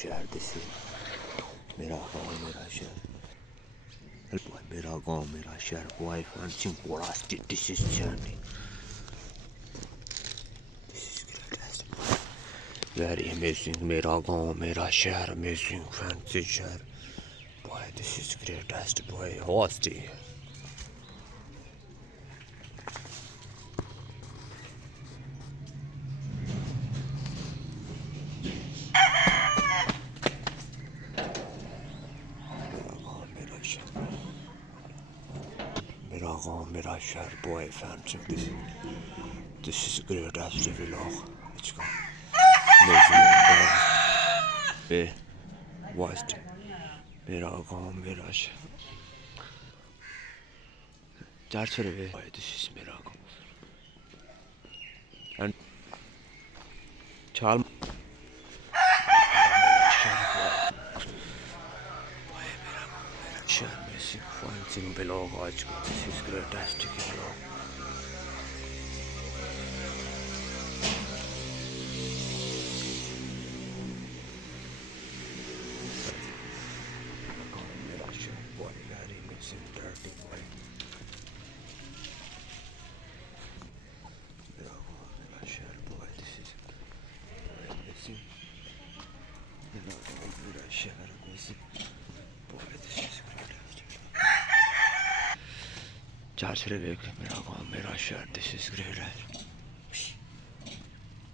शहर दिस मेरा गाँव मेरा शहर मेरा गाँव मेरा शहर boy fencing plastic this is journey this is great very amazing मेरा गाँव मेरा शहर amazing fancy शहर boy this is greatest boy hosty मेरा गाँव मेरा शहर boy fans of this is great after vlog let's go amazing watched मेरा गाँव मेरा शहर 400 रुपये this is मेरा गाँव and छाल Fancy vlog आज का this is greatastic vlog मेरा शहर boy very amazing dirty boy मेरा गाँव मेरा शहर boy this is amazing मेरा गाँव मेरा शहर amazing boy this is 400 रुपये मेरा गाँव मेरा शहर दिस इज ग्रेट है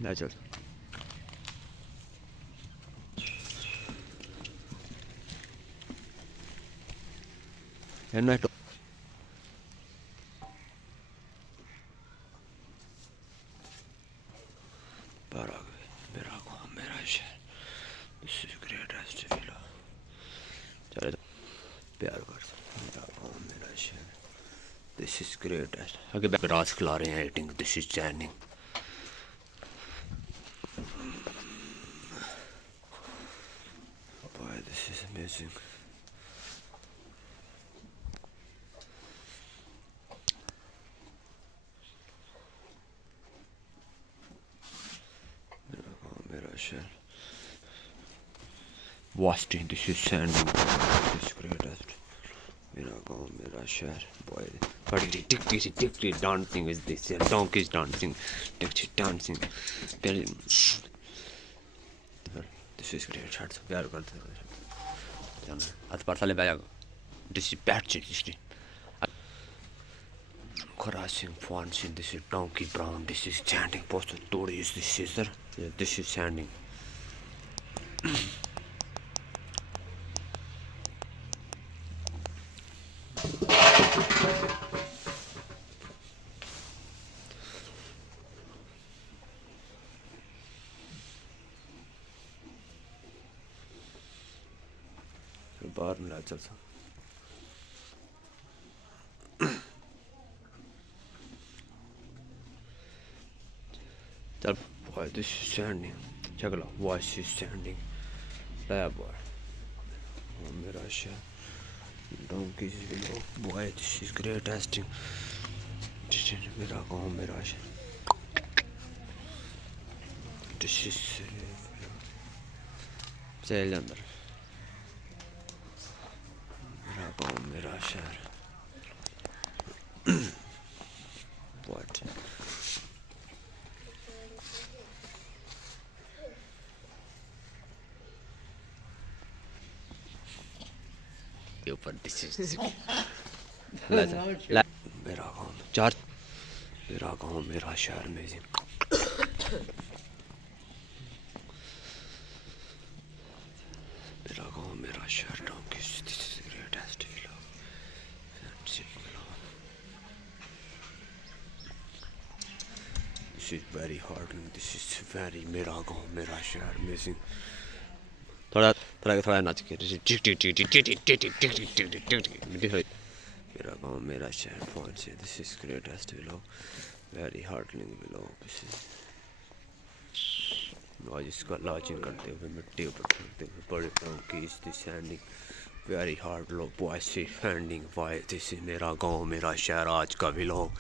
ना चल मेरा गाँव मेरा शहर दिस इज ग्रेट है चले प्यार कर मेरा गाँव मेरा शहर This is great. आगे बैक रास खिला रहे हैं एडिटिंग दिस इज चैनिंग boy this is amazing मेरा गाँव मेरा शहर वास्टिंग दिस इज चैनिंग दिस इज ग्रेट मेरा गाँव मेरा शहर boy Dicty dancing is this donkeys dancing Dicty dancing this is great shot प्यार करते हैं जाना हाथ पर साले बैठा this is bad shit crossing fancy this is donkey brown this is standing poster tour is this scissor yeah this is standing बाहर मिला चल सा चल boy this is standing check it out why she is standing there boy मेरा शहर donkeys below boy this is great testing मेरा गाँव मेरा शहर this is चल अंदर गाँव मेरा शहर what ऊपर this is मेरा गाँव चार मेरा गाँव मेरा शहर amazing मेरा गाँव मेरा शहर donkeys this is greatest this is very hard this is very मेरा गाँव मेरा शहर amazing थोड़ा नाच के मेरा गाँव मेरा शहर पहुँचे this is greatest vlog very heartening vlog this is आज इसका लॉचिंग करते हुए मिट्टी ऊपर फेंकते हुए बड़े donkeys this standing very hard look boy see standing boy this is मेरा गाँव मेरा शहर आज का vlog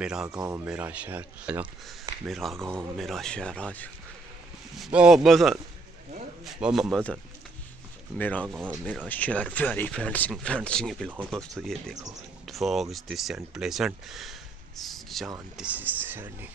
मेरा गाँव मेरा शहर मेरा गाँव मेरा शहर आज बहुत मजा बहुत मम्मा था। मेरा गाँव, मेरा शहर, प्यारी फैंसिंग बिल्कुल दोस्तों। ये देखो, fog is this and pleasant, शांति से स्टैंडिंग।